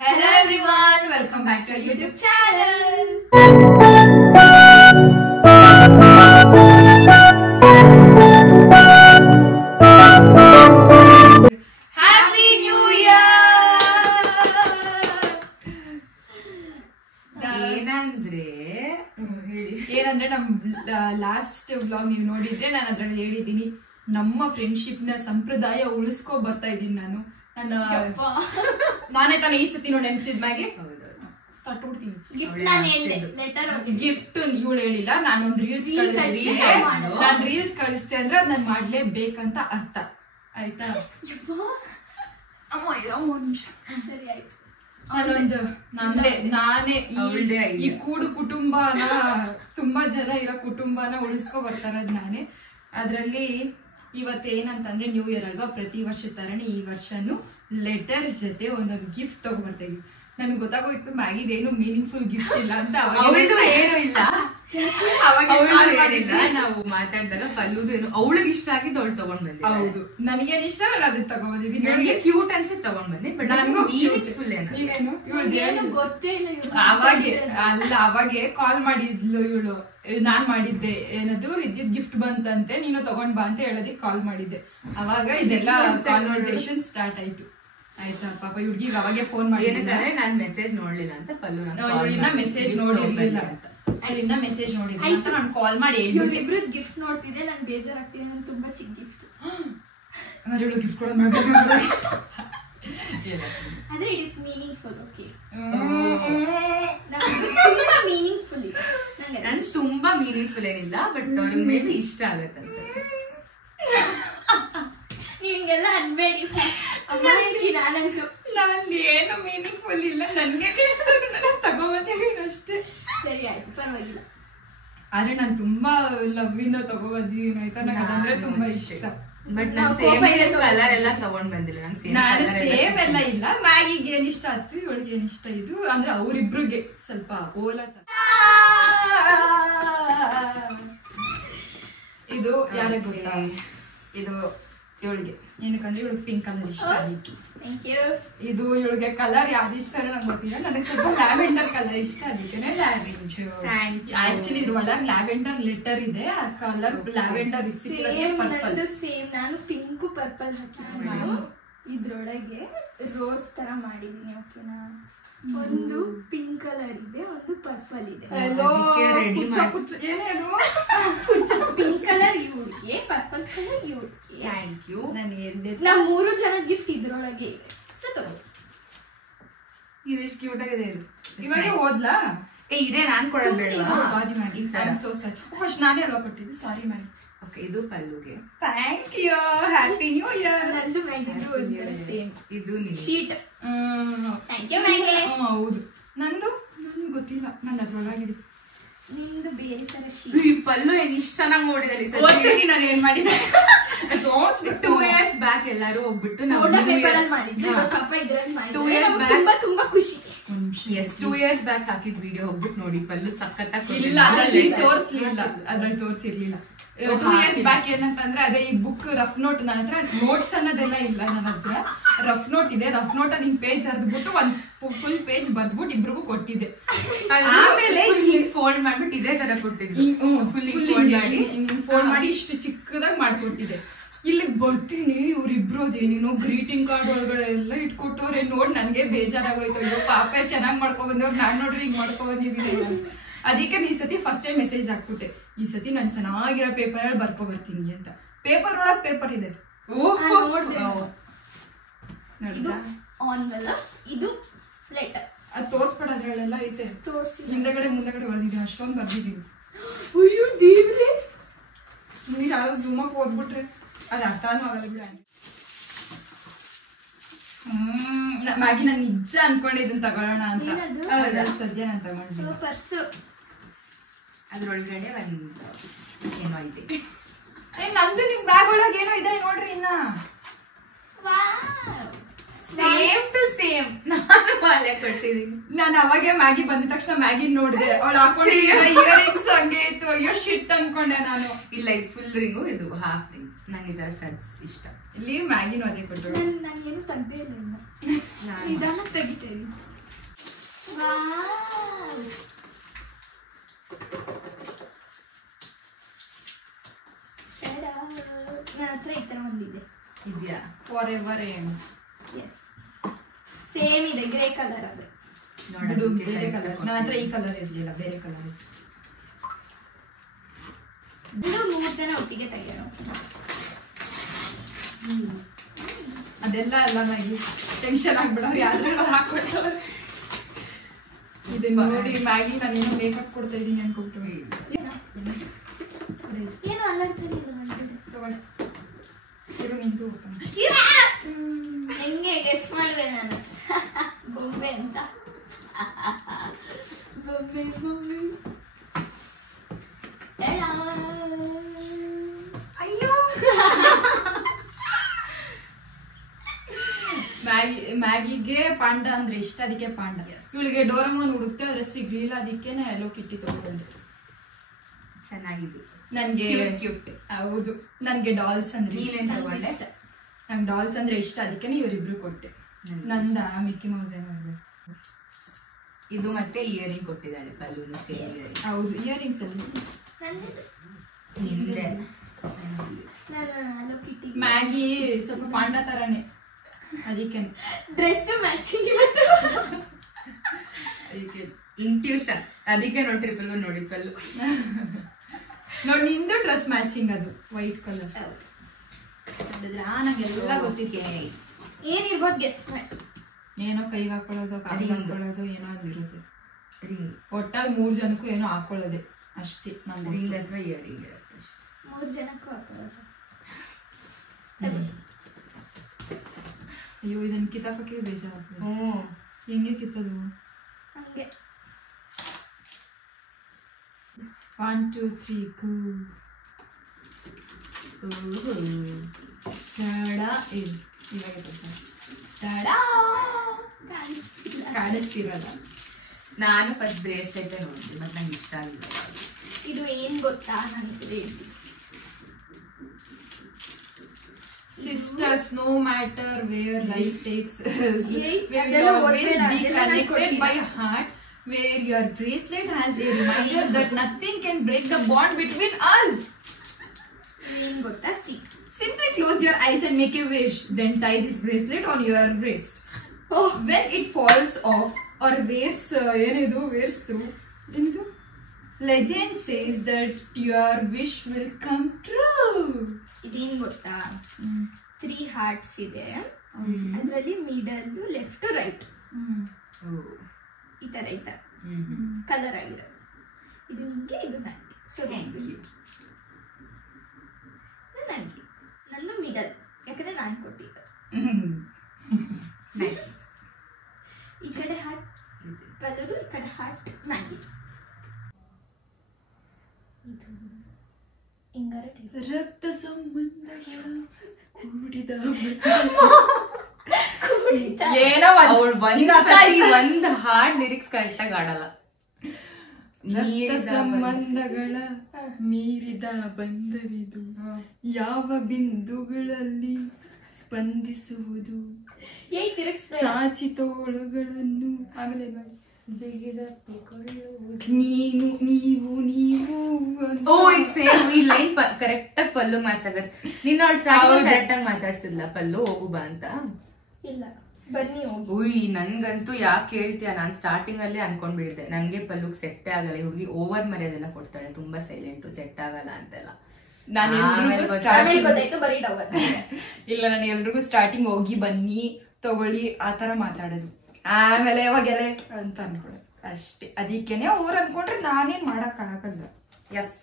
Hello everyone, welcome back to our YouTube channel. Happy New Year. ಏನಂದ್ರೆ ನಮ್ last vlog ನೀವು ನೋಡಿದ್ರೆ ನಾನು ಅದ್ರಲ್ಲಿ ಹೇಳಿದೀನಿ ನಮ್ಮ ಫ್ರೆಂಡ್ಶಿಪ್ ನ ಸಂಪ್ರದಾಯ ಉಳಿಸ್ಕೊ ಬರ್ತಾ ಇದೀನಿ ನಾನು ನಾನೇ ತಾನೇ ಈ ಸತಿ ನೋಡಿ ನೆನ್ಸಿದ್ ಮ್ಯಾಗೆ ಗಿಫ್ಟ್ ಇವಳು ಹೇಳಿಲ್ಲ. ನಾನೊಂದು ರೀಲ್ಸ್ ಕಳಿಸ್ತೆ ಅಂದ್ರೆ ಅದ್ ನಾನು ಮಾಡ್ಲೇಬೇಕಂತ ಅರ್ಥ ಆಯ್ತಾ. ಸರಿ ಆಯ್ತು. ನಾನೇ ಈ ಕೂಡು ಕುಟುಂಬನ ತುಂಬಾ ಜನ ಇರೋ ಕುಟುಂಬನ ಉಳಿಸ್ಕೊ ಬರ್ತಾರದ್ ನಾನೇ. ಅದ್ರಲ್ಲಿ ಇವತ್ತೇನಂತಂದ್ರೆ ನ್ಯೂ ಇಯರ್ ಅಲ್ವಾ, ಪ್ರತಿ ವರ್ಷ ತರನೇ ಈ ವರ್ಷನು ಲೆಟರ್ ಜೊತೆ ಒಂದೊಂದು ಗಿಫ್ಟ್ ತಗೊಂಡ್ಬರ್ತಾ ಇದೀವಿ. ನನ್ಗೆ ಗೊತ್ತಾಗೋಯ್ತು ಮ್ಯಾಗಿದ್ ಏನು ಮೀನಿಂಗ್ಫುಲ್ ಗಿಫ್ಟ್ ಇಲ್ಲ ಅಂತ. ಏನು ಇಲ್ಲ ನಾವು ಮಾತಾಡಿದಾಗ ಪಲ್ಲುದು ಏನು ಅವಳಿಗೆ ಇಷ್ಟ ಆಗಿದ್ದು ಅವಳು ತಗೊಂಡ್ ಬಂದಿ. ಹೌದು, ನನಗೇನ್ ಇಷ್ಟ ಅದನ್ನ ತಗೊಂಡ್ಬಂದಿದ್ದೀನಿ. ನನಗೆ ಕ್ಯೂಟ್ ಅನ್ಸಿ ತಗೊಂಡ್ ಬಂದಿ, ಬಟ್ ನನಗೂ ಮೀನಿಂಗ್ಫುಲ್ ಏನು ಗೊತ್ತೇ ಇಲ್ಲ. ಅವಾಗೆ ಕಾಲ್ ಮಾಡಿದ್ಲು ಇವಳು, ನಾನ್ ಮಾಡಿದ್ದೆ ಏನದು ಇದ್ದಿದ್ ಗಿಫ್ಟ್ ಬಂತಂತೆ ನೀನು ತಗೊಂಡ್ ಬಾ ಅಂತ ಹೇಳೋದಿಕ್ ಕಾಲ್ ಮಾಡಿದ್ದೆ. ಅವಾಗ ಇದೆಲ್ಲ ಕಾನ್ವರ್ಸೇಷನ್ ಸ್ಟಾರ್ಟ್ ಆಯ್ತು. ಆಯ್ತಾ ಪಾಪ ಹುಡ್ಗಿಗೆ ಅವಾಗೆ ಫೋನ್ ಮಾಡಿದ್ದಾರೆ. ನಾನ್ ಮೆಸೇಜ್ ನೋಡ್ಲಿಲ್ಲ ಅಂತ ಪಲ್ಲು ಮೆಸೇಜ್ ನೋಡಿರ್ಲಿಲ್ಲ ಅಲ್ಲಿಂದ ಮೆಸೇಜ್ ನೋಡಿದ್ದೆ ಅಂತ ನಾನು ಕಾಲ್ ಮಾಡಿ ಇಬ್ರು ಗಿಫ್ಟ್ ನೋಡ್ತಿದ್ದೆ. ನಂಗೆ ಬೇಜಾರಾಗ್ತಿದೆ, ನನ್ ತುಂಬಾ ಚಿಕ್ಕ ಗಿಫ್ಟ್. ಇವಳು ಗಿಫ್ಟ್ ಕೊಡೋದು ಮಾಡ್ಬೇಕು ಆದ್ರೆ ಇಟ್ ಇಸ್ ಮೀನಿಂಗ್ಫುಲ್. ಓಕೆ, ತುಂಬಾ ಮೀನಿಂಗ್ಫುಲ್ ಇದೆ. ನನ್ ತುಂಬಾ ಮೀನಿಂಗ್ಫುಲ್ ಏನಿಲ್ಲ, ಬಟ್ ಅವ್ರ ಮೇಲೆ ಇಷ್ಟ ಆಗತ್ತೆ ಅನ್ಸುತ್ತೆ. ನೀವೆಲ್ಲ ಅನ್ಬೇಡಿ ನಾನಂತೂ ನಂದು ಏನು ಮೀನಿಂಗ್ಫುಲ್ ಇಲ್ಲ, ನನ್ಗೆ ತಗೊಂಬಂದಿದ್ದೀನಿ ಅಷ್ಟೇ. ಸರಿ ಆಯ್ತು, ಪರವಾಗಿಲ್ಲ. ಆದ್ರೆ ನಾನು ತುಂಬಾ ಲವ್ ಇಂದ ತಗೊಂಬಂದಿದ್ದೀನಿ ಆಯ್ತಾ. ನಂಗೆ ಅದಂದ್ರೆ ತುಂಬಾ ಇಷ್ಟ. ಬಟ್ ನಾನು ಸೇಮ್ ಕಲರ್ ಎಲ್ಲ ತಗೊಂಡ್ ಬಂದಿಲ್ಲ. ನಾನು ಸೇಮ್ ಎಲ್ಲ ಇಲ್ಲ. ಮ್ಯಾಗಿಗೆ ಏನ್ ಇಷ್ಟ ಆಯ್ತು, ಇವಳಿಗೆ ಏನ್ ಇಷ್ಟ ಇದು ಅಂದ್ರೆ ಅವ್ರಿಬ್ರಿಗೆ ಸ್ವಲ್ಪ ಓಲತ್ತ. ಇದು ಯಾರಿಗೆ ಗೊತ್ತಾ, ಇದು ಇವಳಿಗೆ ಏನಕ್ಕಂದ್ರೆ ಇವಳಿಗೆ ಪಿಂಕ್ ಕಲರ್ ಇಷ್ಟ ಆಗಿತ್ತು. ಇದು ಇವಳಿಗೆ ಕಲರ್ ಯಾವ್ದು ಇಷ್ಟ ನಂಗೆ ಗೊತ್ತಿಲ್ಲ. ನನಗೆ ಸ್ವಲ್ಪ ಲ್ಯಾವೆಂಡರ್ ಕಲರ್ ಇಷ್ಟ, ಅದಕ್ಕೆ ಆಕ್ಚುಲಿ ಇದ್ರೊಳಗೆ ಲ್ಯಾವೆಂಡರ್ ಲೆಟರ್ ಇದೆ. ಆ ಕಲರ್ ಲ್ಯಾವೆಂಡರ್ ಸೇಮ್. ನಾನು ಪಿಂಕ್ ಪರ್ಪಲ್ ಹಾಕಿದ್ದೀನಿ. ಇದ್ರೊಳಗೆ ರೋಸ್ ತರ ಮಾಡಿದೀನಿ. ಓಕೆನಾ, ಒಂದು ಪಿಂಕ್ ಕಲರ್ ಇದೆ, ಒಂದು ಪರ್ಪಲ್ ಇದೆ. ಪಿಂಕ್ ಕಲರ್ ಇವ್ರಿಗೆ, ಪರ್ಪಲ್ ಕಲರ್ ಇವ್ರಿಗೆ. Thank you. ನಮ್ 3 ಜನ ಗಿಫ್ಟ್ ಇದ್ರೊಳಗೆ ಇದೆ. ಇದಿಷ್ಟು ಕ್ಯೂಟ್ ಆಗಿದೆ. ಇದು ಇವಾಗ ಓದ್ಲಾ? ಇದೇ ನಾನ್ ಕೊಡೋದು ಬೇಡವಾ? Sorry ma'am, so sorry. First ನಾನೇ ಅಲ್ವಾ ಕೊಟ್ಟಿದ್ದು, ಸಾರಿ ಮ್ಯಾಮ್. ಓಕೆ, ಇದು ಪಲ್ಲುಗೆ. Thank you, happy new year. ನಂದು ಸೇಮ್. ಇದು ಶೀಟ್. ಥ್ಯಾಂಕ್ ಯು ಮ್ಯಾಗೆ. ಹೌದು, ನಂದು ನನ್ಗೆ ಗೊತ್ತಿಲ್ಲ, ನಂದು ಅದ್ರೊಳಗಿದೆ. ನಿಂದು ಬೇರೆ ತರ ಶೀಟ್. ಈ ಪಲ್ಲು ಏನ್ ಇಷ್ಟ ಚೆನ್ನಾಗಿ ನೋಡಿದಲ್ಲಿ ನಾನು ಏನ್ ಮಾಡಿದ್ದೆ 2 years ಬ್ಯಾಕ್ ಎಲ್ಲಾರು ಹೋಗ್ಬಿಟ್ಟು ನಾವು ತುಂಬಾ ಖುಷಿ. 2 years ಬ್ಯಾಕ್ ಹಾಕಿದ್ ವಿಡಿಯೋ ಹೋಗ್ಬಿಟ್ಟು ನೋಡಿ, ಪಲ್ಲು ಸಖತ್ತಾಗಿ ಇಲ್ಲ ಅದ್ರಲ್ಲಿ ತೋರ್ಸಿರ್ಲಿಲ್ಲ. 2 years ಬ್ಯಾಕ್ ಏನಂತಂದ್ರೆ ಅದೇ ಈ ಬುಕ್ ರಫ್ ನೋಟ್, ನನ್ನ ಹತ್ರ ನೋಟ್ಸ್ ಅನ್ನೋದೆಲ್ಲ ಇಲ್ಲ. ನನ್ನ ಹತ್ರ ರಫ್ ನೋಟ್ ಇದೆ. ರಫ್ ನೋಟ್ ಅಲ್ಲಿ ಪೇಜ್ ಹರಿದ್ಬಿಟ್ಟು ಒಂದ್ ಫುಲ್ ಪೇಜ್ ಬರ್ದ್ಬಿಟ್ಟು ಇಬ್ರಿಗೂ ಕೊಟ್ಟಿದ್ದೆ. ಆಮೇಲೆ ಫೋಲ್ಡ್ ಮಾಡ್ಬಿಟ್ಟು ಇದೇ ತರ ಕೊಟ್ಟಿದ್ದೆ. ಫೋನ್ ಮಾಡಿ ಇಷ್ಟು ಚಿಕ್ಕದಾಗಿ ಮಾಡ್ಕೊಟ್ಟಿದೆ. ಇಲ್ಲಿಗೆ ಬರ್ತೀನಿ, ಇವ್ರಿಬ್ರು ಅದೇನೇನೋ ಗ್ರೀಟಿಂಗ್ ಕಾರ್ಡ್ ಒಳಗಡೆ ಎಲ್ಲ ಇಟ್ಕೊಟ್ಟವ್ರೆ. ನೋಡ್ ನನ್ಗೆ ಬೇಜಾರಾಗೋಯ್ತು. ಅಯ್ಯೋ ಪಾಪ ಚೆನ್ನಾಗ್ ಮಾಡ್ಕೊ ಬಂದವ್ರು, ನಾನ್ ನೋಡ್ರಿ ಹಿಂಗ್ ಮಾಡ್ಕೊ ಬಂದಿದ್ದೀನಿ. ಅದಕ್ಕೆ ಈ ಸತಿ ಫಸ್ಟ್ ಟೈಮ್ ಮೆಸೇಜ್ ಹಾಕ್ಬಿಟ್ಟೆ, ಈ ಸತಿ ನಾನ್ ಚೆನ್ನಾಗಿರೋ ಪೇಪರ್ ಅಲ್ಲಿ ಬರ್ಕೊ ಬರ್ತೀನಿ ಅಂತ. ಪೇಪರ್ ಒಳಗ್ ಪೇಪರ್ ಇದೆ. ಇದು ಆನ್ವೆಲಪ್, ಇದು ಲೆಟರ್. ಅದು ತೋರ್ಸ್ಬೇಡ, ಅದ್ರಲ್ಲೆಲ್ಲ ಐತೆ. ತೋರ್ಸಿ. ಹಿಂದಗಡೆ ಮುಂದಗಡೆ ಬರ್ದಿದ್ದೀನಿ, ಅಷ್ಟೊಂದು ಬರ್ದಿದ್ದೀನಿ. ಅಯ್ಯೋ ದೇವ್ರೆ, ಸುಮ್ಮನೆ ಯಾರೋ ಝೂಮಾಗಿ ಓದ್ಬಿಟ್ರೆ ಅದು ಅರ್ಥನೂ ಆಗಲ್ಲ ಬಿಡ. ಮ್ಯಾಗಿ ನಾನು ನಿಜ ಅನ್ಕೊಂಡೆ ಇದನ್ನ ತಗೊಳ್ಳೋಣ ಅಂತ. ಸದ್ಯ ನಾನು ತಗೊಂಡಿದ್ದೆ. ಪರ್ಸು. ಅದ್ರೊಳಗಡೆ ಒಂದು ಏನೋ ಇದೆ. ನಂದು ನಿಮ್ ಬ್ಯಾಗ್ ಒಳಗೆ ಏನೋ ಇದೆ ನೋಡ್ರಿ. ಇನ್ನ ಸೇಮ್ ಟು ಸೇಮ್ ನಾನು ಮಾಲೆ ಕೊಟ್ಟಿದ್ದೀನಿ. ನಾನು ಅವಾಗೆ ಮ್ಯಾಗಿ ಬಂದ ತಕ್ಷಣ ಮ್ಯಾಗಿ ನೋಡಿದೆ, ಅವಳು ಹಾಕೊಂಡಿರೋ ಇಯರಿಂಗ್ಸ್ ಹಂಗೆ ಇತ್ತು. ಅಯ್ಯೋ ಶಿಟ್ ಅನ್ಕೊಂಡೆ ನಾನು. ಇಲ್ಲ, ಇದು ಫುಲ್ ರಿಂಗು, ಇದು ಹಾಫ್ ರಿಂಗ್. ನಂಗೆ ಇದರ ಸ್ಟಡ್ಸ್ ಇಷ್ಟ. ಇಲ್ಲಿ ಮ್ಯಾಗಿನೂ ಅದೇ ಕೊಟ್ಟರು. ನಾನು ಏನು ತೆಗ್ದೇ ಇಲ್ಲ, ನಿಧಾನ ತೆಗಿತೇನೆ. ಫಾರ್ ಎವರ್ ಸೇಮ್ ಇದೆ, ಗ್ರೇ ಕಲರ್ ಅದು. ಬೇರೆ ಕಲರ್ ನನ್ನ ಹತ್ರ ಈ ಕಲರ್ ಇರ್ಲಿಲ್ಲ, ಬೇರೆ ಕಲರ್ ಇತ್ತು. ಇದು 3 ಜನ ಒಟ್ಟಿಗೆ ತೆಗೆಯೋಣ. ಅದೆಲ್ಲ ಅಲ್ಲ ಮ್ಯಾಗಿ, ಟೆನ್ಷನ್ ಆಗ್ಬಿಡೋರು ಯಾರು ಹಾಕೊಡ್ತಾರೆ. ಇದನ್ನ ನೋಡಿ ಮ್ಯಾಗಿ ನಾನೇನೋ ಮೇಕಪ್ ಕೊಡ್ತಾ ಇದ್ದೀನಿ ಅನ್ಕೊಟ್ಟು ಏನು ಅಲ್ಲಾಡ್ತೀನಿ ತಗೊಳ್ಳಿ. ಇರು ನಿಂತು ಹೆಂಗೆ ಗೆಸ್ ಮಾಡಿದೆ ನಾನು ಬೊಂಬೆ ಅಂತ. ಬೊಂಬೆ ಬೊಂಬೆ ಅಯ್ಯೋ ಮ್ಯಾಗಿಗೆ ಪಾಂಡ ಅಂದ್ರೆ ಇಷ್ಟ, ಅದಕ್ಕೆ ಪಾಂಡ. ಇವಳಿಗೆ ಡೋರೆಮೋನ್ ಹುಡುಕ್ತೆ ಆದ್ರೆ ಸಿಗ್ಲಿಲ್ಲ, ಅದಕ್ಕೆ ನಾ ಎಲ್ಲೋ ಕಿಟ್ಟಿ ತಗೊಂಡೆ. ಚೆನ್ನಾಗಿದೆ ನನ್ಗೆ ಕ್ಯೂಟ್. ಹೌದು, ನನ್ಗೆ ಡಾಲ್ಸ್ ಅಂದ್ರೆ ನೀನೇನ್ ತಗೊಂಡೆ? ನಂಗೆ ಡಾಲ್ಸ್ ಅಂದ್ರೆ ಇಷ್ಟ, ಅದಕ್ಕೆ ಇವರಿಬ್ರು ಕೊಟ್ಟೆ. ನಂದ ಮಿಕ್ಕಿ ಮೌಸ್ ಏನೋ. ಇದು ಮತ್ತೆ ಇಯರಿಂಗ್ ಕೊಟ್ಟಿದ್ದಾಳೆ ಪಲ್ಲುನ ಸೇಮ್ ಇಯರಿಂಗ್. ಹೌದು, ಇಯರಿಂಗ್ಸ್ ಅಲ್ಲಿ ನಿಂದೆ. ಮ್ಯಾಗಿ ಸ್ವಲ್ಪ ಪಾಂಡ ತರಾನೇ, ಅದಕ್ಕೆ ಡ್ರೆಸ್ ಮ್ಯಾಚಿಂಗ್ ಅದಕ್ಕೆ ಇಂಟ್ಯೂಷನ್. ಅದಕ್ಕೆ ನೋಡಿ ಟ್ರಿಪಲ್ ಒನ್ ನೋಡಿ ಪಲ್ಲು ನೋಡಿ ನಿಂದು ಡ್ರೆಸ್ ಮ್ಯಾಚಿಂಗ್, ಅದು ವೈಟ್ ಕಲರ್. ನಂಗೆಲ್ಲ ಗೊತ್ತಿತ್ತು. ಏನಿರ್ಬೋದು ಗೆಸ್ ಮಾಡಿ. ಏನೋ ಕೈಗೆ ಹಾಕೊಳ್ಳೋದು, ಕಾಲಿಗೆ ಹಾಕೊಳ್ಳೋದು, ಏನೋ ಒಂದು ಇರುತ್ತೆ. ರಿಂಗ್ ಒಟ್ಟಾಗಿ 3 ಜನಕ್ಕೂ ಏನೋ ಹಾಕೊಳ್ಳೋದೆ ಅಷ್ಟೇ. ನಂದು ರಿಂಗ್ ಅಥವಾ ಇಯರಿಂಗ್ ಇರುತ್ತೆ ಅಷ್ಟೇ. 3 ಜನಕ್ಕೂ ಹಾಕೊಳ್ಳೋದು. ಅಯ್ಯೋ, ಇದನ್ನ ಕಿತ್ತಾಕಕ್ಕೆ ಬೇಜಾರಾಗ್ತದೆ. ಹೆಂಗೆ ಕಿತ್ತದು? ಹಂಗೆ 1 2 3 ಗೋ. ಇವಾಗ ಕಾಣಿಸ್ತಿರಲ್ಲ. ನಾನು ಫಸ್ಟ್ ಬ್ರೇಸ್ಲೆಟ್ ನೋಡ್ತೀನಿ, ಬಟ್ ನಂಗೆ ಇಷ್ಟ ಆಗಿಲ್ಲ. ಇದು ಏನ್ ಗೊತ್ತಾ ನನಗೆ? Sisters, no matter where life takes us, we will ಅದೆಲ್ಲ always ಓದ್ಬೇಡ, be ಅದೆಲ್ಲ ನಾನು connected by heart. Where your bracelet has a reminder that nothing can break the bond between us. ಏನ್ ಗೊತ್ತಾ? Simply close your eyes and make a wish. Then tie this bracelet on your wrist. Oh, when it falls off or wears through, legend says that your wish will come true. ಇದೇನ್ ಗೊತ್ತಾ? 3 arts ಇದೆ, ಅದ್ರಲ್ಲಿ middle left right ಈ ತರ colour ಆಗಿದೆ. ಇದು ನಿಂಗೆ, ಇದು ನನಗೆ. ಸೊ ನನಗೆ ನಂದು ಮಿಡಲ್, ಯಾಕಂದ್ರೆ ನಾನು ಕೊಟ್ಟಿದ್ದೆ. ಈ ಕಡೆ ಹಾರ್ಟ್ ಕಲರು, ಈ ಕಡೆ ಹಾರ್ಟ್ ನನಗೆ. ಇದು ಹಿಂಗಾರ ರಕ್ತ ಸಂಬಂಧ ಕೂಡಿದ ಏನೋ ಒಂದು ಹಾರ್ಡ್ ಲಿರಿಕ್ಸ್ ಕರೆಕ್ಟ್ ಆಗಿ ಆಡಲ್ಲ. ರಕ್ತ ಸಂಬಂಧಗಳ ಮೀರಿದ ಬಂಧವಿದು, ಯಾವ ಬಿಂದುಗಳಲ್ಲಿ ಸ್ಪಂದಿಸುವುದು, ಚಾಚಿ ತೋಳುಗಳನ್ನು ಆಮೇಲೆ ನೀನು ನೀವು ನೀವು. ಓ, ಇದು ಸೇಮ್ ಈ ಲೈನ್ ಕರೆಕ್ಟ್ ಆಗಿ ಪಲ್ಲು ಮಾತಾಡತ್. ನಿನ್ನ ಅವಳು ಸ್ಟಾರ್ಟಿಂಗ್ ಕರೆಕ್ಟ್ ಆಗಿ ಮಾತಾಡ್ಸಿದ್ಲ ಪಲ್ಲು ಹೋಗು ಬಾ ಅಂತ. ಇಲ್ಲ ಬನ್ನಿ ಹೋಗಿ. ಉಯ್, ನನ್ಗಂತೂ ಯಾಕೆ ಹೇಳ್ತೀಯ, ನಾನ್ ಸ್ಟಾರ್ಟಿಂಗ್ ಅಲ್ಲೇ ಅನ್ಕೊಂಡ್ಬಿಡ್ದೆ ನನ್ಗೆ ಪಲ್ಲುಗ್ ಸೆಟ್ ಆಗಲ್ಲ, ಹುಡುಗಿ ಓವರ್ ಮರ್ಯಾದೆಲ್ಲ ಕೊಡ್ತಾಳೆ, ತುಂಬಾ ಸೈಲೆಂಟ್, ಸೆಟ್ ಆಗಲ್ಲ ಅಂತೆಲ್ಲ. ಗೊತ್ತಾಯ್ತು, ಬರೀ ಡವರ್. ಇಲ್ಲ, ನಾನು ಎಲ್ರಿಗೂ ಸ್ಟಾರ್ಟಿಂಗ್ ಹೋಗಿ ಬನ್ನಿ ತಗೊಳ್ಳಿ ಆತರ ಮಾತಾಡೋದು, ಆಮೇಲೆ ಯಾವಾಗೆಲ್ಲ ಅಂತ ಅನ್ಕೊಳ್ಳೋದು ಅಷ್ಟೇ. ಅದಕ್ಕೇನೆ ಅವ್ರು ಅನ್ಕೊಂಡ್ರೆ ನಾನೇನ್ ಮಾಡಕ್ ಆಗಲ್ಲ. ಎಸ್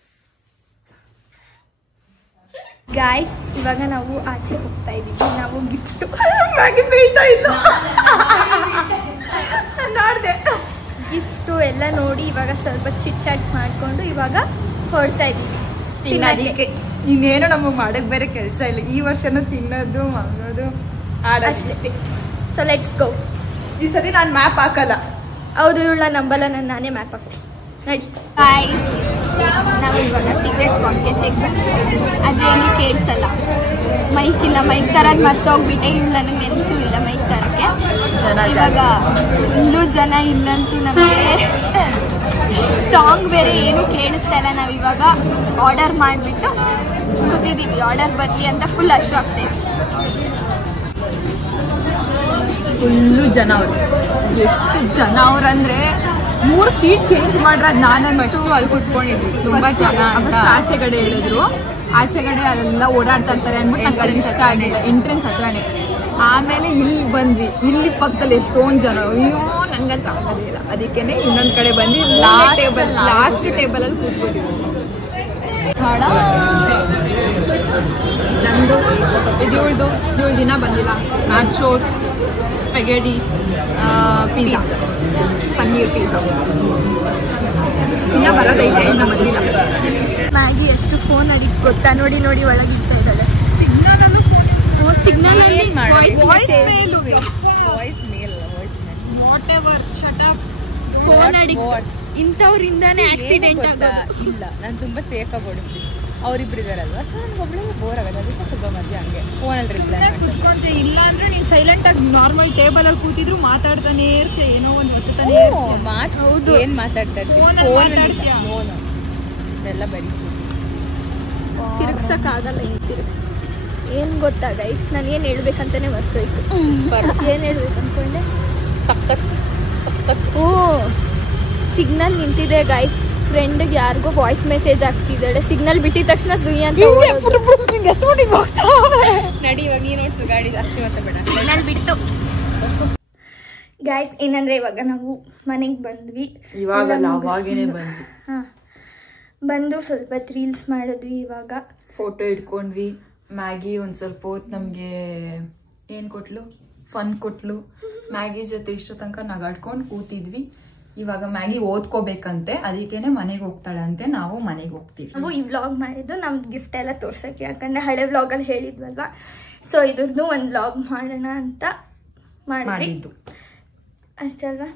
ಗಾಯ್ಸ್, ಇವಾಗ ನಾವು ಆಚೆ ಹೋಗ್ತಾ ಇದೀವಿ. ನಾವು ಗಿಫ್ಟ್ ಬೀಳ್ತಾ ಇಲ್ಲ ನೋಡ್ದೆ, ಗಿಫ್ಟು ಎಲ್ಲ ನೋಡಿ ಇವಾಗ ಸ್ವಲ್ಪ ಚಿಟ್ ಚಾಟ್ ಮಾಡ್ಕೊಂಡು ಇವಾಗ ಹೊರಡ್ತಾ ಇದೀವಿ ತಿನ್ನೋದಕ್ಕೆ. ಇನ್ನೇನೋ ನಮಗೆ ಮಾಡಕ್ ಬೇರೆ ಕೆಲಸ ಇಲ್ಲ, ಈ ವರ್ಷನೂ ತಿನ್ನೋದು ಮಾಡೋದು ಅಷ್ಟೇ. So let's go. ಈ ಸತಿ ನಾನು ಮ್ಯಾಪ್ ಹಾಕಲ್ಲ. ಹೌದು, ಇವಳ ನಂಬಲ್ಲ, ನಾನೇ ಮ್ಯಾಪ್ ಹಾಕ್ತೀನಿ. ನಡಿ ಗಾಯ್ಸ್, ನಾವು ಇವಾಗ ಸೀಕ್ರೆಟ್ ಸ್ಪಾಟ್ಗೆ ಅದೇನು ಕೇಳಿಸಲ್ಲ. ಮೈಕ್ ಇಲ್ಲ, ಮೈಕ್ ತರದ್ ಮರ್ತೋಗ್ಬಿಟ್ಟೆ. ಇವಳು ನನಗೆ ನೆನಸು ಇಲ್ಲ ಮೈಕ್ ತರಕ್ಕೆ. ಇವಾಗ ಫುಲ್ಲು ಜನ ಇಲ್ಲಂತೂ ನಮಗೆ ಸಾಂಗ್ ಬೇರೆ ಏನು ಕೇಳಿಸ್ತಾ ಇಲ್ಲ. ನಾವಿವಾಗ ಆರ್ಡರ್ ಮಾಡಿಬಿಟ್ಟು ಕೂತಿದ್ದೀವಿ, ಆರ್ಡರ್ ಬರಲಿ ಅಂತ ಫುಲ್ ಅಶ್ವ ಆಗ್ತಾ ಇದೆ. ಫುಲ್ಲು ಜನ ಅವರು, ಎಷ್ಟು ಜನ ಅವ್ರಂದ್ರೆ 3 ಸೀಟ್ ಚೇಂಜ್ ಮಾಡ್ರ. ನಾನಂತೂ ಅಲ್ಲಿ ಕೂತ್ಕೊಂಡಿದ್ವಿ, ತುಂಬಾ ಜನ. ಫಸ್ಟ್ ಆಚೆಗಡೆ ಹೇಳಿದ್ರು, ಆಚೆಗಡೆ ಅಲ್ಲೆಲ್ಲ ಓಡಾಡ್ತಾ ಇರ್ತಾರೆ ಅಂದ್ಬಿಟ್ಟು ನಂಗೆ ಅಲ್ಲಿ ಇಷ್ಟ ಆಗಿಲ್ಲ, ಎಂಟ್ರೆನ್ಸ್ ಹತ್ರನೇ. ಆಮೇಲೆ ಇಲ್ಲಿ ಬಂದ್ವಿ, ಇಲ್ಲಿ ಪಕ್ಕದಲ್ಲಿ ಎಷ್ಟೊಂದು ಜನ, ಅಯ್ಯೋ ನಂಗಂತ ಆಗೋದಿಲ್ಲ. ಅದಕ್ಕೇನೆ ಇನ್ನೊಂದ್ ಕಡೆ ಬಂದು ಲಾಸ್ಟ್ ಟೇಬಲ್ ಅಲ್ಲಿ ಕೂತ್ಕೊಂಡಿದ್ವಿ. ನಂದು ಇದು ದಿನ ಬಂದಿಲ್ಲ. ನಾಚೋಸ್, ಸ್ಪೆಗೆಟಿ, ಪಿಜ್ಜಾ, ಪನ್ನೀರ್ ಪಿಜ್ಜಾ ಇನ್ನ ಬರೋದೈತೆ, ಇನ್ನ ಬಂದಿಲ್ಲ. ಮ್ಯಾಗಿ ಎಷ್ಟು ಫೋನ್ ಅಡಿಕ್ಟ್ ಗೊತ್ತಾ, ನೋಡಿ ನೋಡಿ ಒಳಗಿಡ್ತಾ ಇದ್ದಾಳೆ. ಸಿಗ್ನಲ್ ಫೋನ್ ಅಡಿಕ್ಟ್ ಇಂಥವ್ರಿಂದಾನೇ ಆಕ್ಸಿಡೆಂಟ್ ಇಲ್ಲ. ನಾನು ತುಂಬಾ ಸೇಫ್ ಆಗಿ ಓಡಿಸ್ತೀನಿ, ಅವ್ರಿಬ್ರು ಇದಾರಲ್ವಾ, ಸೊ ನನ್ಗೆ ಒಬ್ಬಳೆ ಬೋರ್ ಆಗೋದು. ಅದಕ್ಕೆ ಸ್ವಲ್ಪ ಮಧ್ಯೆ ಹಂಗೆ ಫೋನಲ್ಲಿ ರಿಪ್ಲೈ ಕುತ್ಕೊಂತ. ಇಲ್ಲ ಅಂದ್ರೆ ನೀನ್ ಸೈಲೆಂಟ್ ಆಗಿ ನಾರ್ಮಲ್ ಟೇಬಲ್ ಅಲ್ಲಿ ಕೂತಿದ್ರು ಮಾತಾಡ್ತಾನೆ ಇರ್ತೆ, ಏನೋ ಒಂದು ಒತ್ತಾನೆ. ಹೌದು, ಏನ್ ಮಾತಾಡ್ತಾ ಇರ್ತೀನಿ, ಫೋನ್ ಇದೆಲ್ಲ ಬರೀ ತಿರುಗ್ಸಕ್ ಆಗಲ್ಲ. ಹಿಂಗೆ ತಿರುಗಿಸ್ತೀನಿ. ಏನ್ ಗೊತ್ತಾ ಗೈಸ್, ನಾನು ಏನ್ ಹೇಳ್ಬೇಕಂತಾನೆ ಮರ್ತೋಯ್ತು. ಏನ್ ಹೇಳ್ಬೇಕು ಅನ್ಕೊಂಡೆ. ಓ, ಸಿಗ್ನಲ್ ನಿಂತಿದೆ ಗೈಸ್. ಫ್ರೆಂಡ್ಗೆ ಯಾರಿಗೋ ವಾಯ್ಸ್ ಮೆಸೇಜ್ ಆಗ್ತಿದ್ದಾಳೆ. ಸಿಗ್ನಲ್ ಬಿಟ್ಟಿದ ತಕ್ಷಣ ಸುಯಿ ಅಂತ ನಡಿ. ಇವಾಗ ನೀನು ನೋಡ್ಸು ಗಾಡಿ ಜಾಸ್ತಿ ಮತ್ತೆ ಬೇಡ. ಸಿಗ್ನಲ್ ಬಿಟ್ಟು ಗೈಸ್ ಏನಂದ್ರೆ ಇವಾಗ ನಾವು ಮನೆಗೆ ಬಂದ್ವಿ. ಬಂದು ಸ್ವಲ್ಪ ರೀಲ್ಸ್ ಮಾಡಿದ್ವಿ. ಇವಾಗ ಫೋಟೋ ಇಟ್ಕೊಂಡ್ವಿ. ಮ್ಯಾಗಿ ಒಂದ್ ಸ್ವಲ್ಪ ಹೊತ್ತು ನಮ್ಗೆ ಏನ್ ಕೊಟ್ಲು, ಫನ್ ಕೊಟ್ಲು. ಮ್ಯಾಗಿ ಜೊತೆ ಇಷ್ಟು ತನಕ ನಗಾಡ್ಕೊಂಡು ಕೂತಿದ್ವಿ. ಇವಾಗ ಮ್ಯಾಗಿ ಓದ್ಕೋಬೇಕಂತೆ, ಅದಕ್ಕೇನೆ ಮನೆಗೆ ಹೋಗ್ತಾಳಂತೆ. ನಾವು ಮನೆಗೆ ಹೋಗ್ತೀವಿ. ನಾವು ಈ ವ್ಲಾಗ್ ಮಾಡಿದ್ದು ನಮ್ದು ಗಿಫ್ಟ್ ಎಲ್ಲ ತೋರ್ಸಕ್ಕೆ, ಯಾಕಂದ್ರೆ ಹಳೆ ವ್ಲಾಗಲ್ಲಿ ಹೇಳಿದ್ವಲ್ವಾ. ಸೊ ಇದ್ರದ್ದು ಒಂದು ವ್ಲಾಗ್ ಮಾಡೋಣ ಅಂತ ಮಾಡಿದ್ದು ಅಷ್ಟೇ ಅಲ್ವಾ.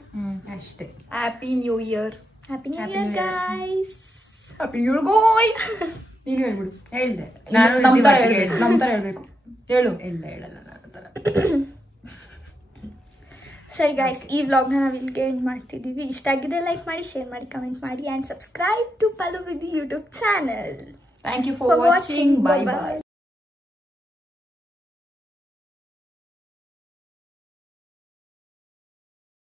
ಅಷ್ಟೇ. Happy new year. Happy new year guys. Happy new year guys. ನೀನು ಹೇಳ್ಬಿಡು. ಹೇಳ್ದೆ ನಾನು ನಮ್ ತರ ಹೇಳ್ಬೇಕು. ಹೇಳು. ಇಲ್ಲ ಹೇಳಲ್ಲ ನಾನು ತರ. ಸರಿ ಗೈಸ್, ಈ ವ್ಲಾಗ್ನ ನಾವು ಇಲ್ಲಿಗೆ ಎಂಡ್ ಮಾಡ್ತಿದ್ದೀವಿ. ಇಷ್ಟ ಆಗಿದೆ ಲೈಕ್ ಮಾಡಿ, ಶೇರ್ ಮಾಡಿ, ಕಮೆಂಟ್ ಮಾಡಿ, ಆ್ಯಂಡ್ ಸಬ್ಸ್ಕ್ರೈಬ್ ಟು ಪಲ್ಲುವಿದಿ YouTube channel. Thank you for watching. Bye by.